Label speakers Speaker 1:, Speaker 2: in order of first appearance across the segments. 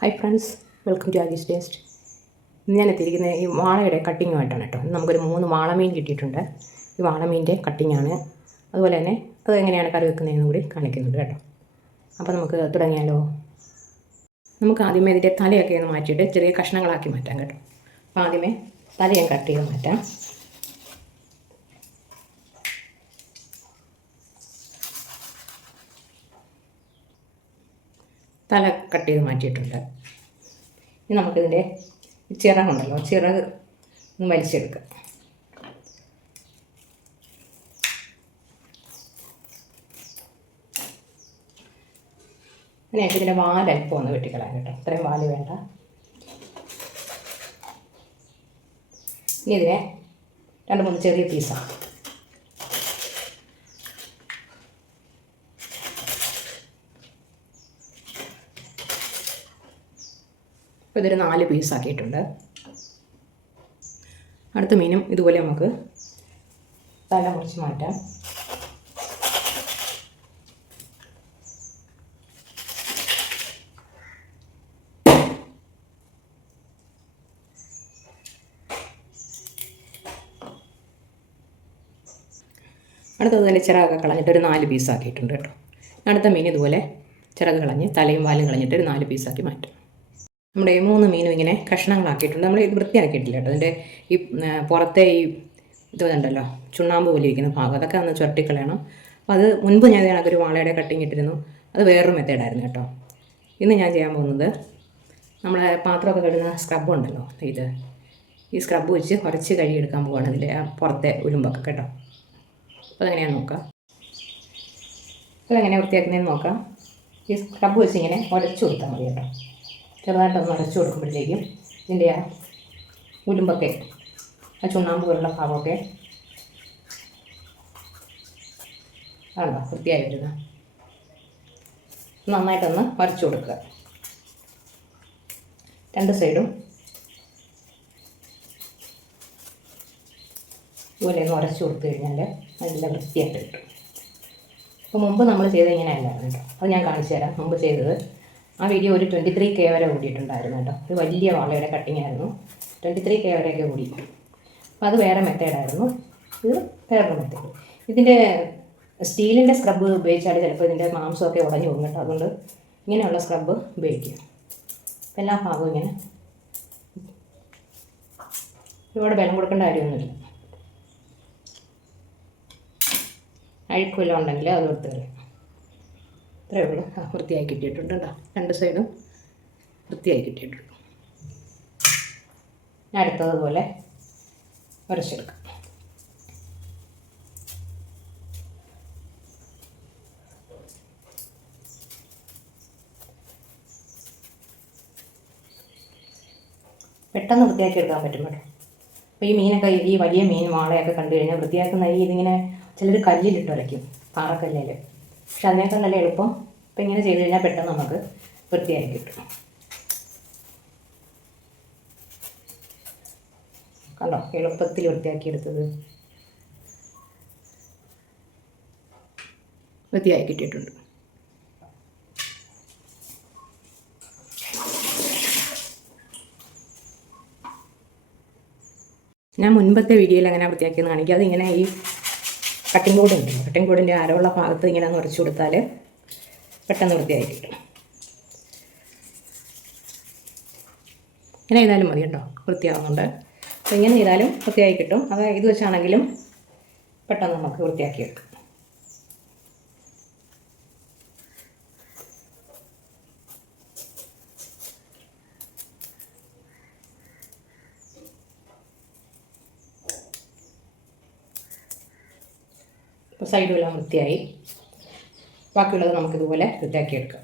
Speaker 1: Hi friends welcome to Aagee's taste ഇന്ന് ഞാൻ എത്തിയിരിക്കുന്നത് ഈ വാളയുടെ കട്ടിങ്ങുമായിട്ടാണ് കേട്ടോ. നമുക്കൊരു മൂന്ന് വാളമീൻ കിട്ടിയിട്ടുണ്ട്. ഈ വാളമീന്റെ കട്ടിങ്ങാണ് അതുപോലെ തന്നെ അത് എങ്ങനെയാണ് കറി വെക്കുന്നതെന്ന് കൂടി കാണിക്കുന്നുണ്ട് കേട്ടോ. അപ്പോൾ നമുക്ക് തുടങ്ങിയാലോ? നമുക്ക് ആദ്യമേ ഇതിന്റെ തലയൊക്കെ ഒന്ന് മാറ്റിയിട്ട് ചെറിയ കഷ്ണങ്ങളാക്കി മാറ്റാം കേട്ടോ. അപ്പോൾ ആദ്യമേ തല ഞാൻ കട്ട് ചെയ്ത് മാറ്റാം. തല കട്ട് ചെയ്ത് മാറ്റിയിട്ടുണ്ട്. ഇനി നമുക്കിതിന്റെ ചിറകുണ്ടല്ലോ ചിറക് ഒന്ന് വലിച്ചെടുക്കാം. അതിനായിട്ട് ഇതിന്റെ വാലൽപ്പം ഒന്ന് വെട്ടിക്കളയാൻ കേട്ടോ. ഇത്രയും വാൽ വേണ്ട. ഇനി ഇതിനെ രണ്ട് മൂന്ന് ചെറിയ പീസാണ് അപ്പോൾ ഇതൊരു നാല് പീസാക്കിയിട്ടുണ്ട് അടുത്ത മീനും ഇതുപോലെ നമുക്ക് തല മുറിച്ച് മാറ്റാം. അടുത്തത് തന്നെ ചിറകൊക്കെ കളഞ്ഞിട്ട് ഒരു നാല് പീസാക്കിയിട്ടുണ്ട് കേട്ടോ. അടുത്ത മീൻ ഇതുപോലെ ചിറക് കളഞ്ഞ് തലയും വാലും കളഞ്ഞിട്ട് ഒരു നാല് പീസാക്കി മാറ്റാം. നമ്മുടെ മൂന്ന് മീനും ഇങ്ങനെ കഷ്ണങ്ങളാക്കിയിട്ടുണ്ട്. നമ്മൾ ഇത് വൃത്തിയാക്കിയിട്ടില്ല കേട്ടോ. അതിന്റെ ഈ പുറത്തെ ഈ ഇതുണ്ടല്ലോ ചുണ്ണാമ്പ് പോലെ ഇരിക്കുന്ന ഭാഗം. അതൊക്കെ ഒന്ന് ചുരട്ടിക്കളയണം അപ്പോൾ അത് മുൻപ് ഞാൻ ഒരു വാളയുടെ കട്ടിങ് ഇട്ടിരുന്നു. അത് വേറൊരു മെത്തേഡായിരുന്നു കേട്ടോ. ഇന്ന് ഞാൻ ചെയ്യാൻ പോകുന്നത് നമ്മളെ പാത്രമൊക്കെ കഴുകുന്ന സ്ക്രബ് ഉണ്ടല്ലോ ഇത്. ഈ സ്ക്രബ് വെച്ച് കുറച്ച് കഴുകിയെടുക്കാൻ പോവാണ് ഇതിന്റെ ആ പുറത്തെ ഉലുമ്പൊക്കെ കേട്ടോ. അപ്പോൾ അതെങ്ങനെയാണെന്ന് നോക്കാം. അതെങ്ങനെയാണ് വൃത്തിയാക്കുന്നതെന്ന് നോക്കാം. ഈ സ്ക്രബ് വെച്ച് ഇങ്ങനെ ഉരച്ചു കൊടുത്താൽ മതി കേട്ടോ. ചെറുതായിട്ടൊന്ന് അടച്ചു കൊടുക്കുമ്പോഴത്തേക്കും ഇതിന്റെ ആ ഉരുമ്പൊക്കെ ആ ചുണ്ണാമ്പ് പോലുള്ള ഭാഗമൊക്കെ ആണോ വൃത്തിയായി വരുന്നത്. നന്നായിട്ടൊന്ന് വരച്ചു കൊടുക്കുക. രണ്ട് സൈഡും ഇതുപോലെ ഒന്ന് ഉരച്ചു കൊടുത്തു കഴിഞ്ഞാൽ നല്ല വൃത്തിയായിട്ട് കിട്ടും. അപ്പോൾ മുമ്പ് നമ്മൾ ചെയ്തത് ഇങ്ങനെയല്ലായിരുന്നു കേട്ടോ. അത് ഞാൻ കാണിച്ചു തരാം. മുമ്പ് ചെയ്തത് ആ വീഡിയോ ഒരു ട്വന്റി ത്രീ കെ വരെ കൂടിയിട്ടുണ്ടായിരുന്നു കേട്ടോ. ഒരു വലിയ വാളയുടെ കട്ടിങ് ആയിരുന്നു. ട്വന്റി ത്രീ കെ വരെയൊക്കെ കൂടി അപ്പോൾ അത് വേറെ മെത്തേഡായിരുന്നു ഇത് വേറൊരു മെത്തേഡ് ഇതിന്റെ സ്റ്റീലിന്റെ സ്ക്രബ്ബ് ഉപയോഗിച്ചാൽ ചിലപ്പോൾ ഇതിന്റെ മാംസമൊക്കെ ഉടഞ്ഞു പോകും കേട്ടോ. അതുകൊണ്ട് ഇങ്ങനെയുള്ള സ്ക്രബ്ബ് ഉപയോഗിക്കുക. അപ്പം എല്ലാ ഭാഗവും ഇങ്ങനെ. ഒരുപാട് ബലം കൊടുക്കേണ്ട കാര്യമൊന്നുമില്ല. അഴുക്കുമെല്ലാം ഉണ്ടെങ്കിൽ അത് കൊടുത്ത് ഇത്രയേ ഉള്ളൂ. വൃത്തിയായി കിട്ടിയിട്ടുണ്ട് കേട്ടോ രണ്ട് സൈഡും വൃത്തിയായി കിട്ടിയിട്ടുണ്ട് അടുത്തതുപോലെ ഉരച്ചെടുക്കാം പെട്ടെന്ന് വൃത്തിയാക്കി എടുക്കാൻ പറ്റും കേട്ടോ. അപ്പോൾ ഈ മീനൊക്കെ ഈ വലിയ മീൻ വാളയൊക്കെ കണ്ടു കഴിഞ്ഞാൽ വൃത്തിയാക്കുന്ന ഈ ഇതിങ്ങനെ ചിലർ കല്ലിലിട്ട് ഉരയ്ക്കും പാറക്കല്ലിൽ പക്ഷെ നല്ല എളുപ്പം. ഇപ്പം ഇങ്ങനെ ചെയ്ത് കഴിഞ്ഞാൽ പെട്ടെന്ന് നമുക്ക് വൃത്തിയായി കിട്ടും. കണ്ടോ? എളുപ്പത്തിൽ വൃത്തിയാക്കിയെടുത്തത് വൃത്തിയായി കിട്ടിയിട്ടുണ്ട്. ഞാൻ മുൻപത്തെ വീഡിയോയിൽ അങ്ങനെ വൃത്തിയാക്കിയെന്ന് കാണിക്കുക അതിങ്ങനെ ഈ കട്ടിംഗ് ബോർഡ് ഉണ്ട് കട്ടിംഗ് ബോർഡിന്റെ ആരമുള്ള ഭാഗത്ത് ഇങ്ങനെ ഉരച്ചു കൊടുത്താൽ പെട്ടെന്ന് വൃത്തിയായി ഇങ്ങനെ ചെയ്താലും മതി കേട്ടോ. വൃത്തിയാവുന്നുണ്ട്. അപ്പോൾ ഇങ്ങനെ ചെയ്താലും വൃത്തിയായി കിട്ടും. അത് ഇത് വെച്ചാണെങ്കിലും പെട്ടെന്ന് നമുക്ക് വൃത്തിയാക്കി സൈഡുമെല്ലാം വൃത്തിയായി. ബാക്കിയുള്ളത് നമുക്കിതുപോലെ വൃത്തിയാക്കിയെടുക്കാം.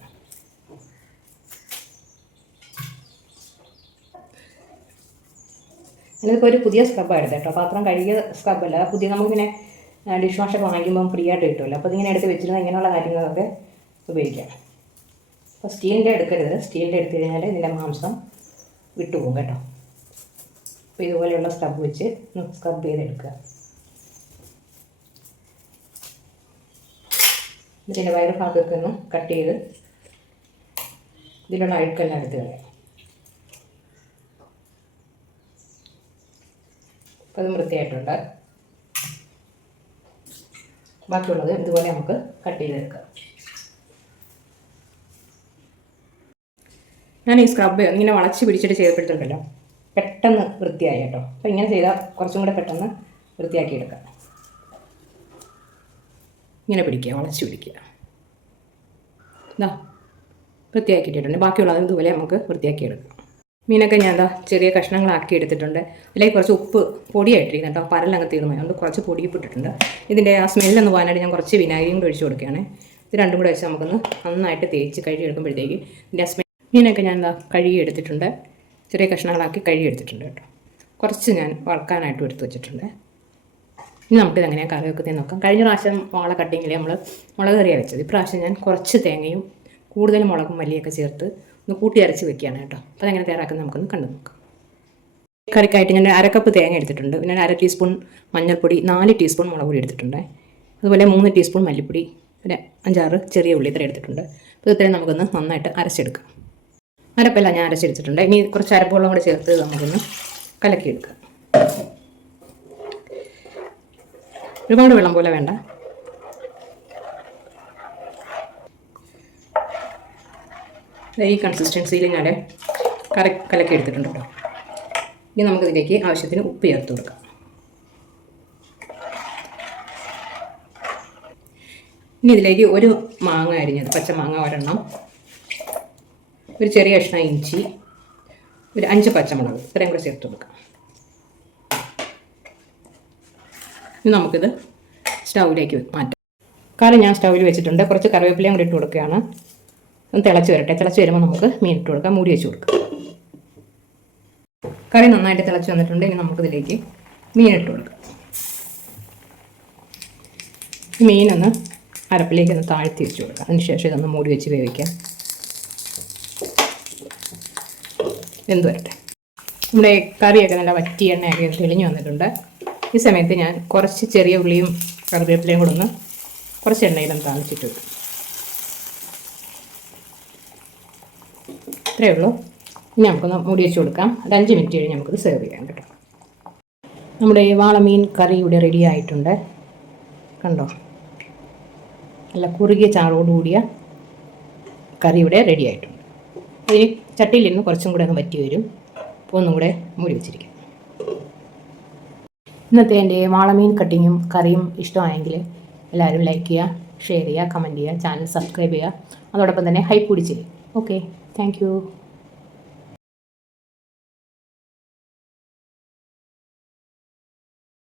Speaker 1: ഞാനിപ്പോൾ ഒരു പുതിയ സ്ക്രബായിരുന്നു കേട്ടോ. പാത്രം കഴുകിയ സ്ക്രബല്ല പുതിയ നമുക്ക് നമുക്കിങ്ങനെ ഡിഷ് വാഷൊക്കെ വാങ്ങിക്കുമ്പം ഫ്രീ ആയിട്ട് കിട്ടുമല്ലോ. അപ്പോൾ ഇതിങ്ങനെ എടുത്ത് വെച്ചിരുന്ന ഇങ്ങനെയുള്ള കാര്യങ്ങളൊക്കെ ഉപയോഗിക്കാം. അപ്പോൾ സ്റ്റീലിന്റെ എടുക്കരുത്. സ്റ്റീലിന്റെ എടുത്തു കഴിഞ്ഞാൽ ഇതിന്റെ മാംസം വിട്ടുപോകും കേട്ടോ. അപ്പോൾ ഇതുപോലെയുള്ള സ്ക്രബ് വെച്ച് സ്ക്രബ് ചെയ്തെടുക്കുക. ഇതിന്റെ വയറ് ഭാഗത്തൊക്കെ ഒന്ന് കട്ട് ചെയ്ത് ഇതിലുള്ള അഴുക്കെല്ലാം എടുത്ത് കളയാം. അപ്പോൾ അതും വൃത്തിയായിട്ടുണ്ട്. ബാക്കിയുള്ളത് ഇതുപോലെ നമുക്ക് കട്ട് ചെയ്തെടുക്കാം. ഞാൻ ഈ സ്ക്രബ് ഇങ്ങനെ വളച്ച് പിടിച്ചിട്ട് ചെയ്തപ്പോഴത്തേക്കല്ലോ പെട്ടെന്ന് വൃത്തിയായി കേട്ടോ. അപ്പോൾ ഇങ്ങനെ ചെയ്താൽ കുറച്ചും കൂടെ പെട്ടെന്ന് വൃത്തിയാക്കി എടുക്കാം. ഇങ്ങനെ പിടിക്കുക വളച്ച് പിടിക്കുക. ഇതാ വൃത്തിയാക്കിയിട്ടുണ്ട്. ബാക്കിയുള്ളത് ഇതുപോലെ നമുക്ക് വൃത്തിയാക്കി എടുക്കാം മീനൊക്കെ ഞാൻ എന്താ ചെറിയ കഷ്ണങ്ങളാക്കി എടുത്തിട്ടുണ്ട്. അതിലേക്ക് കുറച്ച് ഉപ്പ് പൊടിയായിട്ടിരിക്കുന്നു കേട്ടോ. പരലങ്ങ് തീർന്നു അതുകൊണ്ട് കുറച്ച് പൊടി ഇട്ടിട്ടുണ്ട് ഇതിന്റെ ആ സ്മെല്ലൊന്ന് പോകാനായിട്ട് ഞാൻ കുറച്ച് വിനാഗിരിയും കൂടെ ഒഴിച്ച് കൊടുക്കുകയാണ്. ഇത് രണ്ടും കൂടെ വെച്ച് നമുക്കൊന്ന് നന്നായിട്ട് തേച്ച് കഴുകി എടുക്കുമ്പോഴത്തേക്ക് ഇതിന്റെ സ്മെൽ മീനൊക്കെ ഞാൻ എന്താ കഴുകി എടുത്തിട്ടുണ്ട് ചെറിയ കഷ്ണങ്ങളാക്കി കഴുകി എടുത്തിട്ടുണ്ട് കേട്ടോ. കുറച്ച് ഞാൻ വറക്കാനായിട്ട് എടുത്ത് വെച്ചിട്ടുണ്ട്. ഇനി നമുക്കിത് എങ്ങനെയാണ് കറി വെക്കുന്നതെന്ന് നോക്കാം. കഴിഞ്ഞ പ്രാവശ്യം മുളക് കട്ടിങ്ങിൽ നമ്മൾ മുളക് കറിയാണ് വെച്ചത്. ഇപ്രാവശ്യം ഞാൻ കുറച്ച് തേങ്ങയും കൂടുതൽ മുളകും മല്ലിയൊക്കെ ചേർത്ത് ഒന്ന് കൂട്ടി അരച്ച് വെക്കുകയാണ് കേട്ടോ. അപ്പോൾ അതെങ്ങനെ തയ്യാറാക്കുന്നത് നമുക്കൊന്ന് കണ്ടു നോക്കാം. കറിക്കായിട്ട് ഞാൻ അരക്കപ്പ് തേങ്ങ എടുത്തിട്ടുണ്ട്. പിന്നെ അര ടീസ്പൂൺ മഞ്ഞൾപ്പൊടി നാല് ടീസ്പൂൺ മുളക് പൊടി എടുത്തിട്ടുണ്ട്. അതുപോലെ മൂന്ന് ടീസ്പൂൺ മല്ലിപ്പൊടി ഒരു അഞ്ചാറ് ചെറിയ ഉള്ളി ഇത്ര എടുത്തിട്ടുണ്ട്. അപ്പോൾ ഇത്രയും നമുക്കൊന്ന് നന്നായിട്ട് അരച്ചെടുക്കാം. അരപ്പെല്ലാം ഞാൻ അരച്ചെടുത്തിട്ടുണ്ട്. ഇനി കുറച്ച് അരപ്പുള്ളം കൂടെ ചേർത്ത് നമുക്കൊന്ന് കലക്കിയെടുക്കാം. ഒരുപാട് വെള്ളം പോലെ വേണ്ട. ഈ കൺസിസ്റ്റൻസിയിൽ ഞാൻ കര കലക്കി എടുത്തിട്ടുണ്ട് കേട്ടോ. ഇനി നമുക്കിതിലേക്ക് ആവശ്യത്തിന് ഉപ്പ് ചേർത്ത് കൊടുക്കാം. ഇനി ഇതിലേക്ക് ഒരു മാങ്ങ അരിഞ്ഞത് പച്ചമാങ്ങ ഒരെണ്ണം ഒരു ചെറിയ കഷ്ണം ഇഞ്ചി ഒരു അഞ്ച് പച്ചമുളക് ഇത്രയും കൂടെ ചേർത്ത് കൊടുക്കാം. ഇനി നമുക്കിത് സ്റ്റൗവിലേക്ക് മാറ്റാം. കറി ഞാൻ സ്റ്റൗവിൽ വെച്ചിട്ടുണ്ട്. കുറച്ച് കറിവേപ്പിലയും കൂടി ഇട്ട് കൊടുക്കുകയാണ്. ഒന്ന് തിളച്ച് വരട്ടെ. തിളച്ച് വരുമ്പോൾ നമുക്ക് മീൻ ഇട്ട് കൊടുക്കാം. മൂടി വെച്ച് കൊടുക്കാം. കറി നന്നായിട്ട് തിളച്ച് വന്നിട്ടുണ്ട്. ഇനി നമുക്കിതിലേക്ക് മീൻ ഇട്ട് കൊടുക്കാം. മീനൊന്ന് അരപ്പിലേക്ക് ഒന്ന് താഴ്ത്തി വെച്ച് കൊടുക്കാം. അതിനുശേഷം ഇതൊന്ന് മൂടി വെച്ച് വേവിക്കാം. എന്ത് വരട്ടെ. നമ്മുടെ കറിയൊക്കെ നല്ല വറ്റി എണ്ണയൊക്കെ തെളിഞ്ഞു വന്നിട്ടുണ്ട്. ഈ സമയത്ത് ഞാൻ കുറച്ച് ചെറിയ ഉള്ളിയും കറിവേപ്പിലയും കൂടെ ഒന്ന് കുറച്ച് എണ്ണയിലൊന്ന് താമസിച്ചിട്ട് വെക്കും. ഇത്രയേ ഉള്ളൂ. ഇനി നമുക്കൊന്ന് മൂടി വെച്ച് കൊടുക്കാം. ഒരു അഞ്ച് മിനിറ്റ് കഴിഞ്ഞ് നമുക്കത് സെർവ് ചെയ്യാം കേട്ടോ. നമ്മുടെ വാളമീൻ കറി ഇവിടെ റെഡി ആയിട്ടുണ്ട്. കണ്ടോ? നല്ല കുറുകിയ ചാറോടുകൂടിയ കറി ഇവിടെ റെഡി ആയിട്ടുണ്ട്. അതിന് ചട്ടിയിൽ നിന്ന് കുറച്ചും കൂടെ ഒന്ന് വറ്റി വരും. അപ്പോൾ ഒന്നും കൂടെ മൂടി വെച്ചിരിക്കാം. ഇന്നത്തെ എന്റെ വാളമീൻ കട്ടിങ്ങും കറിയും ഇഷ്ടമായെങ്കിൽ എല്ലാവരും ലൈക്ക് ചെയ്യുക ഷെയർ ചെയ്യുക കമന്റ് ചെയ്യുക ചാനൽ സബ്സ്ക്രൈബ് ചെയ്യുക. അതോടൊപ്പം തന്നെ ഹൈപ്പ് കൂടി ചെയ്യുക ഓക്കെ താങ്ക്